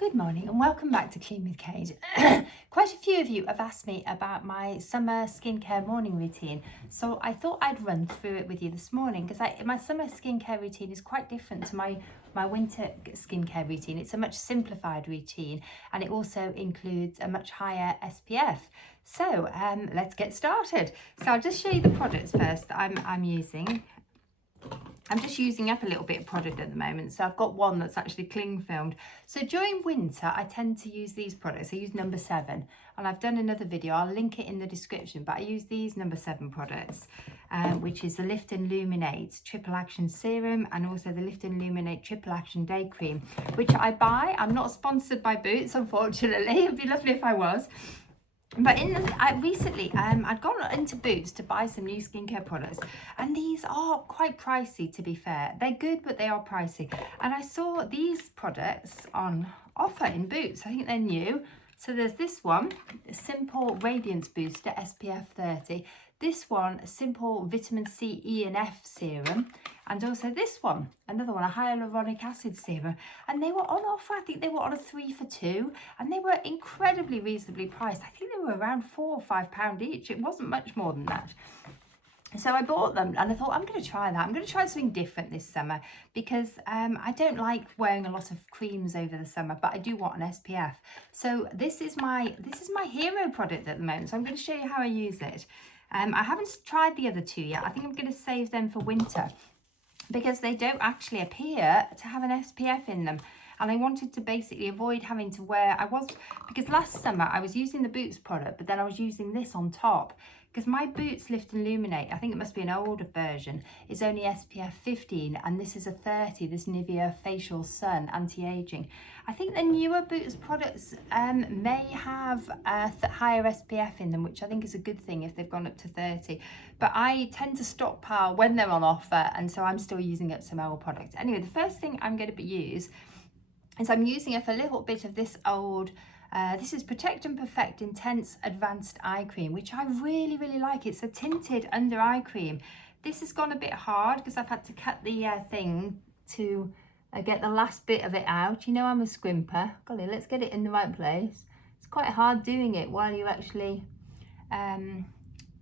Good morning and welcome back to Clean with Kate. Quite a few of you have asked me about my summer skincare morning routine, so I thought I'd run through it with you this morning because my summer skincare routine is quite different to my winter skincare routine. It's a much simplified routine and it also includes a much higher SPF. So let's get started. So I'll just show you the products first that I'm using. I'm just using up a little bit of product at the moment, so I've got one that's actually cling filmed. So during winter, I tend to use these products. I use number 7, and I've done another video. I'll link it in the description, but I use these number 7 products, which is the Lift and Illuminate Triple Action Serum and also the Lift and Illuminate Triple Action Day Cream, which I buy. I'm not sponsored by Boots, unfortunately. It'd be lovely if I was. But recently, I'd gone into Boots to buy some new skincare products, and these are quite pricey, to be fair. They're good, but they are pricey. And I saw these products on offer in Boots. I think they're new. So there's this one, Simple Radiance Booster SPF 30. This one, Simple Vitamin C, E and F Serum. And also this one, another one, a hyaluronic acid serum. And they were on offer. I think they were on a 3 for 2. And they were incredibly reasonably priced. I think they were around £4 or £5 each. It wasn't much more than that. So I bought them and I thought, I'm going to try that. I'm going to try something different this summer because I don't like wearing a lot of creams over the summer, but I do want an SPF. So this is my hero product at the moment. So I'm going to show you how I use it. I haven't tried the other two yet. I think I'm going to save them for winter because they don't actually appear to have an SPF in them. And I wanted to basically avoid having to wear, because last summer I was using the Boots product, but then I was using this on top. Because my Boots Lift and Illuminate, I think it must be an older version, is only SPF 15 and this is a 30, this Nivea Facial Sun Anti-Aging. I think the newer Boots products may have a higher SPF in them, which I think is a good thing if they've gone up to 30. But I tend to stockpile when they're on offer, and so I'm still using up some old products. Anyway, the first thing I'm going to use is I'm using up a little bit of this old this is Protect and Perfect Intense Advanced Eye Cream, which I really, really like. It's a tinted under eye cream. This has gone a bit hard because I've had to cut the thing to get the last bit of it out. You know, I'm a scrimper. Golly, let's get it in the right place. It's quite hard doing it while you're actually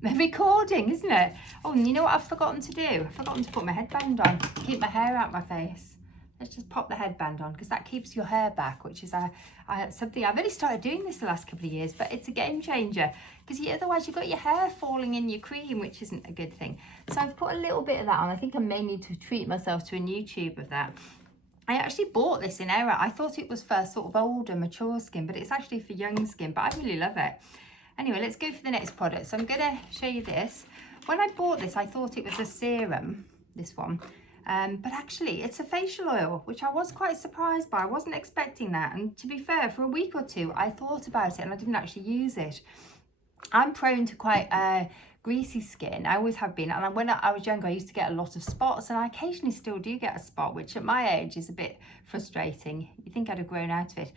recording, isn't it? Oh, and you know what I've forgotten to do? I've forgotten to put my headband on, keep my hair out my face. Let's just pop the headband on because that keeps your hair back, which is something I've only started doing this the last couple of years, but it's a game changer because otherwise you've got your hair falling in your cream, which isn't a good thing. So I've put a little bit of that on. I think I may need to treat myself to a new tube of that. I actually bought this in error. I thought it was for sort of older, mature skin, but it's actually for young skin, but I really love it. Anyway, let's go for the next product. So I'm going to show you this. When I bought this, I thought it was a serum, this one. But actually it's a facial oil, which I was quite surprised by. I wasn't expecting that. And to be fair, for a week or two, I thought about it and I didn't actually use it. I'm prone to quite greasy skin. I always have been. And when I was younger, I used to get a lot of spots, and I occasionally still do get a spot, which at my age is a bit frustrating. You think I'd have grown out of it.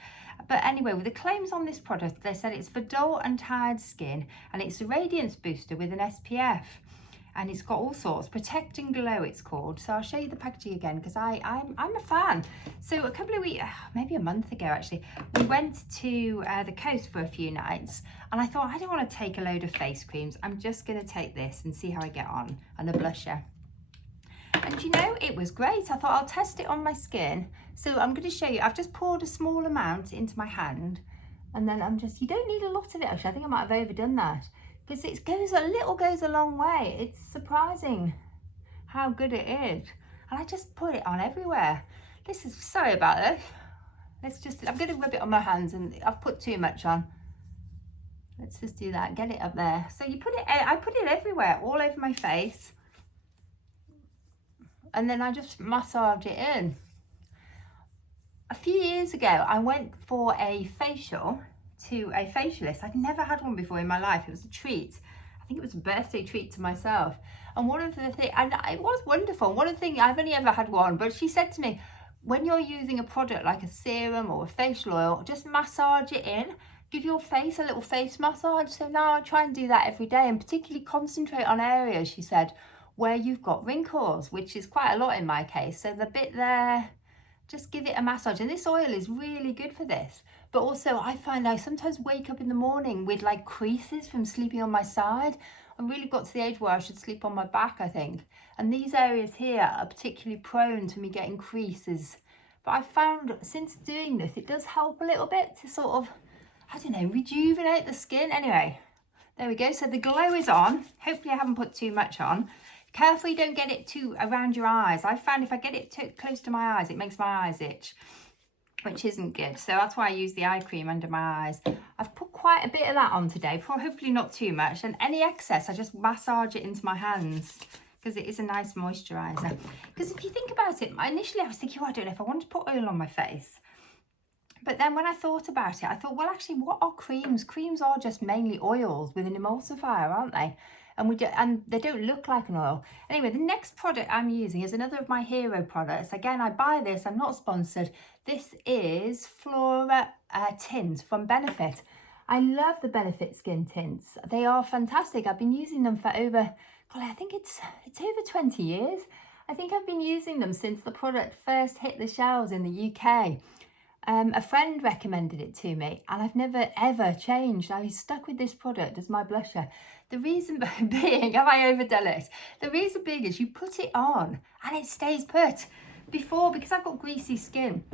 But anyway, with the claims on this product, they said it's for dull and tired skin, and it's a radiance booster with an SPF. And it's got all sorts, Protect and Glow it's called. So I'll show you the packaging again because I'm a fan. So a couple of weeks, maybe a month ago actually, we went to the coast for a few nights, and I thought, I don't want to take a load of face creams. I'm just going to take this and see how I get on, and a blusher. And you know, it was great. I thought I'll test it on my skin. So I'm going to show you, I've just poured a small amount into my hand, and then you don't need a lot of it actually. I think I might have overdone that. Because it goes a long way. It's surprising how good it is. And I just put it on everywhere. Sorry about this. I'm going to rub it on my hands, and I've put too much on. Let's just do that, get it up there. So I put it everywhere, all over my face. And then I just massage it in. A few years ago, I went for a facial to a facialist. I'd never had one before in my life. It was a treat. I think it was a birthday treat to myself. And one of the things, and it was wonderful. One of the things, I've only ever had one, but she said to me, when you're using a product like a serum or a facial oil, just massage it in. Give your face a little face massage. So now I try and do that every day, and particularly concentrate on areas, she said, where you've got wrinkles, which is quite a lot in my case. So the bit there, just give it a massage. And this oil is really good for this. But also I find I sometimes wake up in the morning with like creases from sleeping on my side. I really got to the age where I should sleep on my back, I think. And these areas here are particularly prone to me getting creases. But I found since doing this, it does help a little bit to sort of, I don't know, rejuvenate the skin. Anyway, there we go. So the glow is on. Hopefully I haven't put too much on. Careful you don't get it too around your eyes. I found if I get it too close to my eyes, it makes my eyes itch, which isn't good. So that's why I use the eye cream under my eyes. I've put quite a bit of that on today, hopefully not too much. And any excess, I just massage it into my hands because it is a nice moisturiser. Because if you think about it, initially I was thinking, oh, I don't know if I want to put oil on my face. But then when I thought about it, I thought, well, actually, what are creams? Creams are just mainly oils with an emulsifier, aren't they? And they don't look like an oil. Anyway, the next product I'm using is another of my hero products. Again, I buy this. I'm not sponsored. This is Flora Tint from Benefit. I love the Benefit skin tints. They are fantastic. I've been using them for over, God, I think it's over 20 years. I think I've been using them since the product first hit the shelves in the UK. A friend recommended it to me and I've never ever changed. I stuck with this product as my blusher. The reason being, have I overdone it? The reason being is you put it on and it stays put. Before, because I've got greasy skin,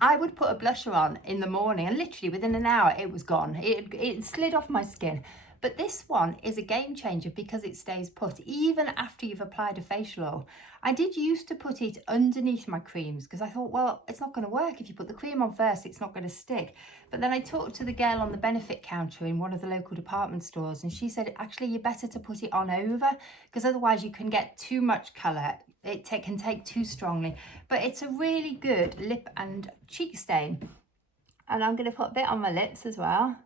I would put a blusher on in the morning and literally within an hour it was gone. It slid off my skin. But this one is a game changer because it stays put even after you've applied a facial oil. I did used to put it underneath my creams because I thought, well, it's not going to work. If you put the cream on first, it's not going to stick. But then I talked to the girl on the Benefit counter in one of the local department stores and she said, actually, you're better to put it on over because otherwise you can get too much colour. It can take too strongly. But it's a really good lip and cheek stain. And I'm going to put a bit on my lips as well.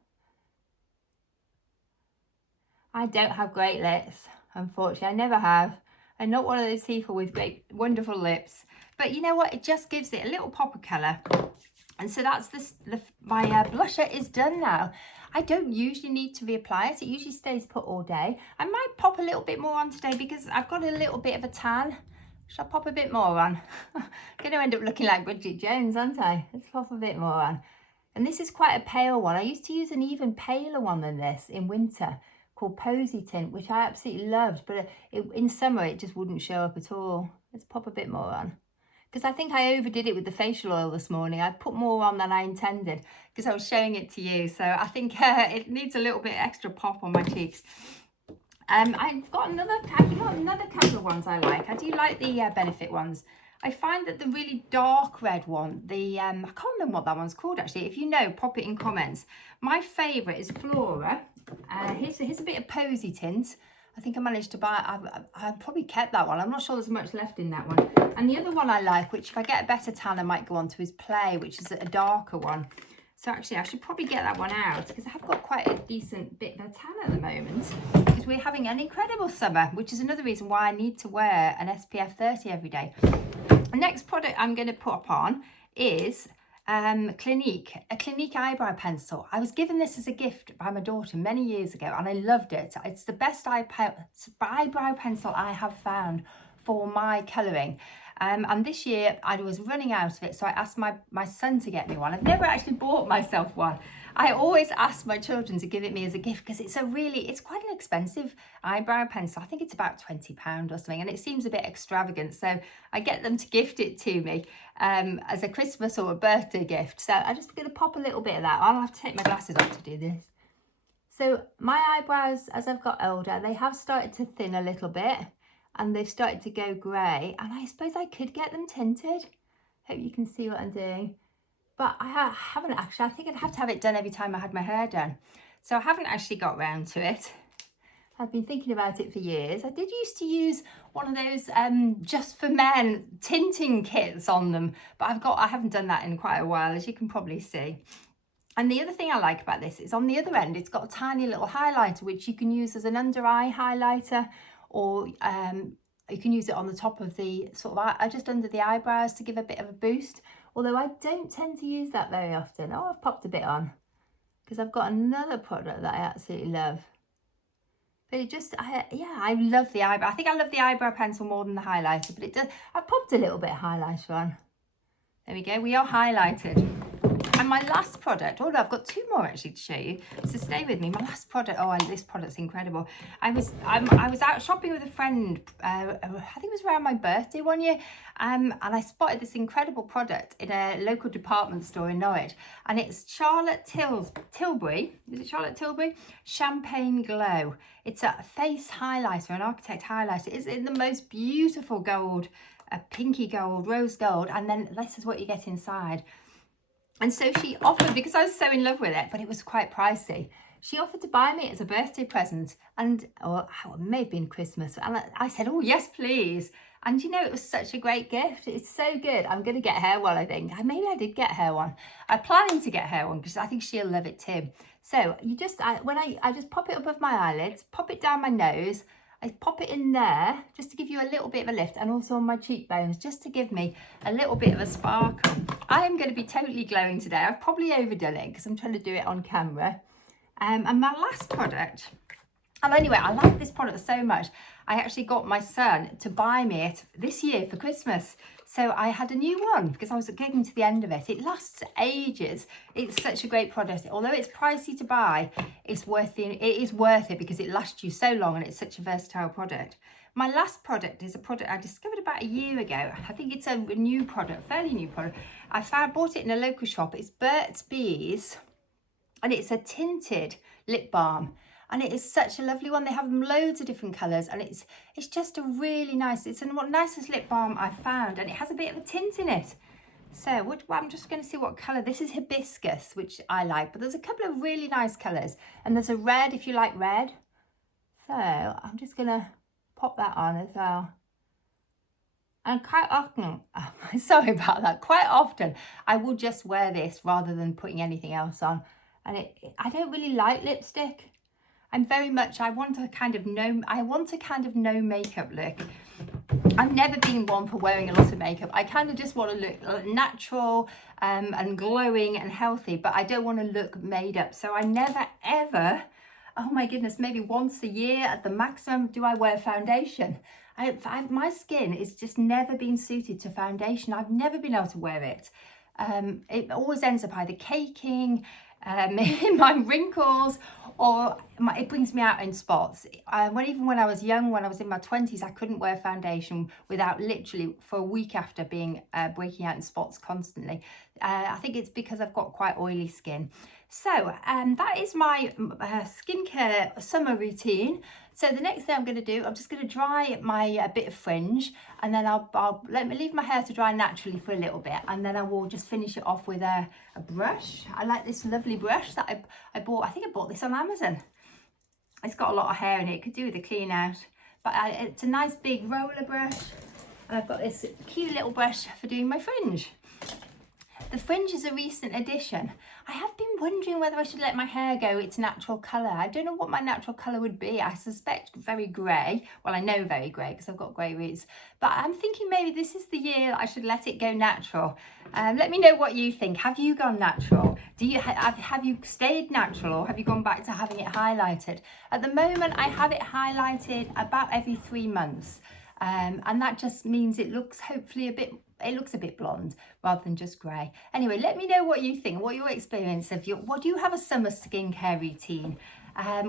I don't have great lips, unfortunately. I never have. I'm not one of those people with great, wonderful lips. But you know what? It just gives it a little pop of colour. And so that's my blusher is done now. I don't usually need to reapply it. It usually stays put all day. I might pop a little bit more on today because I've got a little bit of a tan. Shall I pop a bit more on? I'm going to end up looking like Bridget Jones, aren't I? Let's pop a bit more on. And this is quite a pale one. I used to use an even paler one than this in winter, called Posy Tint, which I absolutely loved, but in summer it just wouldn't show up at all. Let's pop a bit more on. Because I think I overdid it with the facial oil this morning. I put more on than I intended because I was showing it to you. So I think it needs a little bit extra pop on my cheeks. I've got another couple of ones I like. I do like the Benefit ones. I find that the really dark red one, I can't remember what that one's called actually. If you know, pop it in comments. My favourite is Flora. Here's a bit of Posy Tint. I think I managed to buy, I probably kept that one. I'm not sure there's much left in that one. And the other one I like, which if I get a better tan, I might go on to, is Play, which is a darker one. So actually, I should probably get that one out because I have got quite a decent bit of a tan at the moment because we're having an incredible summer, which is another reason why I need to wear an SPF 30 every day. The next product I'm going to put on is Clinique, a Clinique eyebrow pencil. I was given this as a gift by my daughter many years ago and I loved it. It's the best eyebrow pencil I have found for my colouring. And this year I was running out of it, so I asked my son to get me one. I've never actually bought myself one. I always ask my children to give it me as a gift because it's quite an expensive eyebrow pencil. I think it's about £20 or something, and it seems a bit extravagant. So I get them to gift it to me as a Christmas or a birthday gift. So I'm just going to pop a little bit of that. I'll have to take my glasses off to do this. So my eyebrows, as I've got older, they have started to thin a little bit and they've started to go grey. And I suppose I could get them tinted. Hope you can see what I'm doing. But I haven't actually. I think I'd have to have it done every time I had my hair done. So I haven't actually got round to it. I've been thinking about it for years. I did used to use one of those just for men tinting kits on them, but I haven't done that in quite a while, as you can probably see. And the other thing I like about this is on the other end, it's got a tiny little highlighter, which you can use as an under eye highlighter, or you can use it on the top of the sort of just under the eyebrows to give a bit of a boost. Although I don't tend to use that very often. Oh, I've popped a bit on because I've got another product that I absolutely love. But it just, I love the eyebrow. I think I love the eyebrow pencil more than the highlighter, but it does. I've popped a little bit of highlighter on. There we go, we are highlighted. And my last product, oh no, I've got two more actually to show you, so stay with me. My last product, this product's incredible. I was out shopping with a friend, I think it was around my birthday one year, and I spotted this incredible product in a local department store in Norwich, and it's Charlotte Tilbury, is it Charlotte Tilbury? Champagne Glow. It's a face highlighter, an architect highlighter. It's in the most beautiful gold, a pinky gold, rose gold, and then this is what you get inside. And so she offered, because I was so in love with it, but it was quite pricey, she offered to buy me it as a birthday present, and or it may have been Christmas, and I said, oh yes please. And you know, it was such a great gift. It's so good. I'm going to get her one, I think. Maybe I did get her one. I'm planning to get her one because I think she'll love it too. So you just, I just pop it above my eyelids, pop it down my nose, I pop it in there just to give you a little bit of a lift, and also on my cheekbones just to give me a little bit of a sparkle. I am going to be totally glowing today. I've probably overdone it because I'm trying to do it on camera. And my last product, and anyway, I like this product so much, I actually got my son to buy me it this year for Christmas. So I had a new one because I was getting to the end of it. It lasts ages. It's such a great product. Although it's pricey to buy, it is worth it because it lasts you so long and it's such a versatile product. My last product is a product I discovered about a year ago. I think it's a new product, fairly new product. Bought it in a local shop. It's Burt's Bees, and it's a tinted lip balm. And it is such a lovely one. They have loads of different colours, and it's just a really nice, it's the nicest lip balm I've found, and it has a bit of a tint in it. So I'm just going to see what colour. This is hibiscus, which I like, but there's a couple of really nice colours, and there's a red if you like red. So I'm just going to pop that on as well. And quite often, sorry about that, quite often I will just wear this rather than putting anything else on. And I don't really like lipstick. I'm very much, I want a kind of no makeup look. I've never been one for wearing a lot of makeup. I kind of just want to look natural and glowing and healthy, but I don't want to look made up. So I never ever, oh my goodness, maybe once a year at the maximum do I wear foundation. My skin is just never been suited to foundation. I've never been able to wear it. It always ends up either caking, in my wrinkles, or it brings me out in spots. Even when I was young, when I was in my 20s, I couldn't wear foundation without literally for a week after being breaking out in spots constantly. I think it's because I've got quite oily skin. So that is my skincare summer routine. So the next thing I'm going to do, I'm just going to dry my bit of fringe, and then I'll leave my hair to dry naturally for a little bit, and then I will just finish it off with a brush. I like this lovely brush that I bought. I think I bought this on Amazon. It's got a lot of hair in it. It could do with a clean out, but it's a nice big roller brush, and I've got this cute little brush for doing my fringe. The fringe is a recent addition. I have been wondering whether I should let my hair go its natural colour. I don't know what my natural colour would be. I suspect very grey. Well, I know very grey because I've got grey roots. But I'm thinking maybe this is the year that I should let it go natural. Let me know what you think. Have you gone natural? Have you stayed natural, or have you gone back to having it highlighted? At the moment, I have it highlighted about every 3 months. And that just means it looks hopefully a bit blonde rather than just grey. Anyway, let me know what you think, what your experience of do you have a summer skincare routine?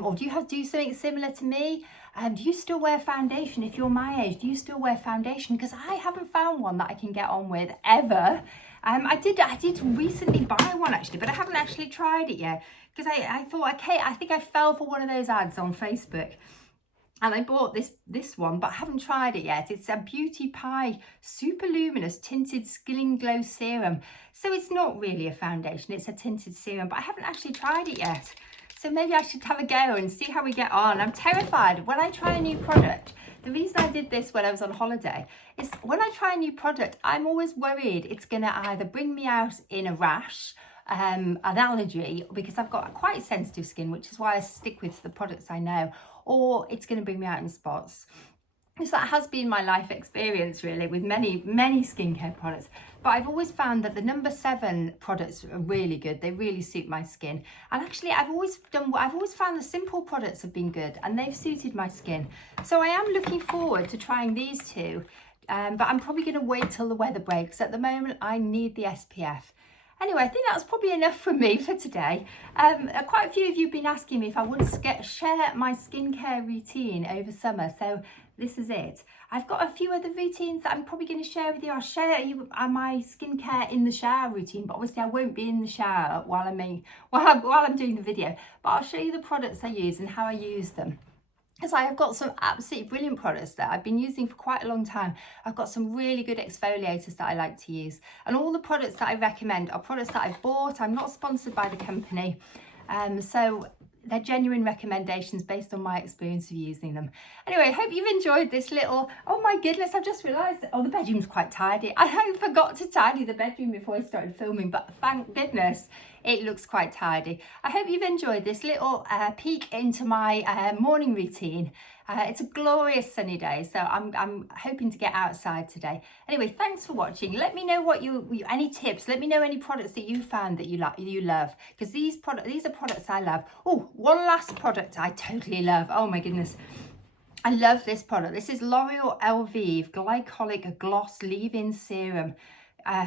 Or do you do something similar to me? Do you still wear foundation? If you're my age, do you still wear foundation? Because I haven't found one that I can get on with ever. I did recently buy one actually, but I haven't actually tried it yet because I thought, okay, I think I fell for one of those ads on Facebook. And I bought this one, but I haven't tried it yet. It's a Beauty Pie Super Luminous Tinted Skin Glow Serum. So it's not really a foundation, it's a tinted serum, but I haven't actually tried it yet. So maybe I should have a go and see how we get on. I'm terrified when I try a new product. The reason I did this when I was on holiday is when I try a new product, I'm always worried it's going to either bring me out in a rash, an allergy, because I've got quite sensitive skin, which is why I stick with the products I know, or it's going to bring me out in spots. So that has been my life experience really with many skincare products, but I've always found that the number 7 products are really good. They really suit my skin, and actually I've always found the simple products have been good and they've suited my skin. So I am looking forward to trying these two. but I'm probably going to wait till the weather breaks. At the moment, I need the SPF. Anyway, I think that's probably enough from me for today. Quite a few of you have been asking me if I would share my skincare routine over summer, so this is it. I've got a few other routines that I'm probably going to share with you. I'll share you my skincare in the shower routine, but obviously I won't be in the shower while I'm doing the video. But I'll show you the products I use and how I use them. Because I have got some absolutely brilliant products that I've been using for quite a long time. I've got some really good exfoliators that I like to use. And all the products that I recommend are products that I've bought. I'm not sponsored by the company. So they're genuine recommendations based on my experience of using them. Anyway, I hope you've enjoyed this little, oh my goodness, I've just realised, oh, the bedroom's quite tidy. I forgot to tidy the bedroom before I started filming, but thank goodness it looks quite tidy. I hope you've enjoyed this little peek into my morning routine. It's a glorious sunny day, so I'm hoping to get outside today. Anyway, thanks for watching. Let me know what any tips. Let me know any products that you found that you love, because these are products I love. Oh, one last product I totally love. Oh my goodness. I love this product. This is L'Oreal Elvive Glycolic Gloss Leave-In Serum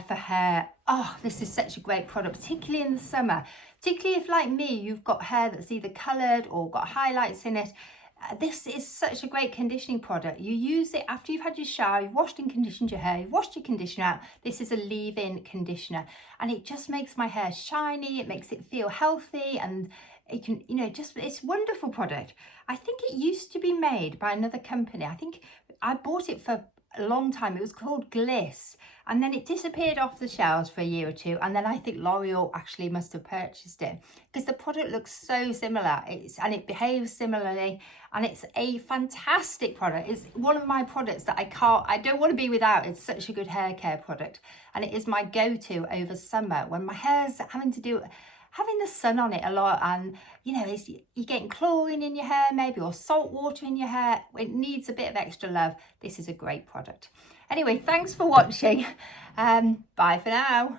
for hair. Oh, this is such a great product, particularly in the summer. Particularly if, like me, you've got hair that's either coloured or got highlights in it. This is such a great conditioning product. You use it after you've had your shower, you've washed and conditioned your hair, you've washed your conditioner out. This is a leave-in conditioner, and it just makes my hair shiny. It makes it feel healthy, and it can, it's a wonderful product. I think it used to be made by another company. I think I bought it for a long time. It was called Gliss, and then it disappeared off the shelves for a year or two, and then I think L'Oreal actually must have purchased it, because the product looks so similar, and it behaves similarly, and it's a fantastic product. It's one of my products that I don't want to be without. It's such a good hair care product, and it is my go-to over summer when my hair's having the sun on it a lot, and you're getting chlorine in your hair maybe, or salt water in your hair. It needs a bit of extra love. This is a great product. Anyway, thanks for watching. Bye for now.